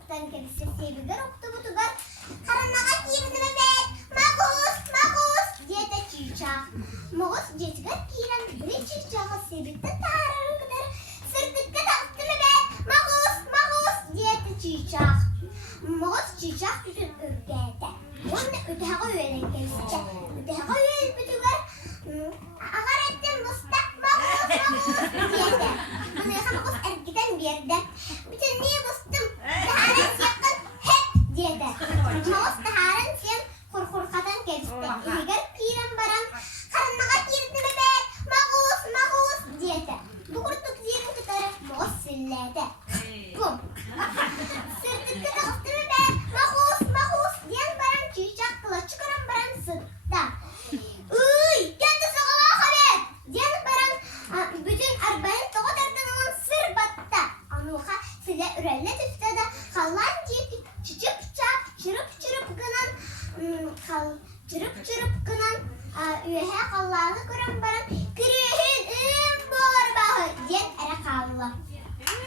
Oktan kelisi sebigar oktu butugar. Karannağa kirdime bet. Magus diyete çiçak. Magus geçgar kiran bir çiçağa sebitte tararı kadar. Sırtıkka taktime bet. Magus diyete çiçak. Magus çiçak bütün ürgete. Onu ötehağa öğren kelisi. Ötehağa öğren butugar. Agar ettim bustak magus diyete. Bunu yaka magus ergiden bir yerde. Bütün niye bustum? Taharan siyakkan hep diyete. Magus taharan siyak kurkurkatan keliste. Eğer kiran baran karannağa kirdime bet. Magus diyete. Bu kurtuk zirin kıtarı magus sillete. Bum. Sırtıkka taktime bet. Magus diyen baran çiçak kıla çıkaran baran sıtta. Kendi sokağa haber. Diyen baran bütün arba'in tokatardan olan sır batta. Anuha sile ürelle tüftada kallan cip çırıp gınan çırıp gınan üyehe kallanı kuran baran kırıhın boğar bahı diyen ere kallı.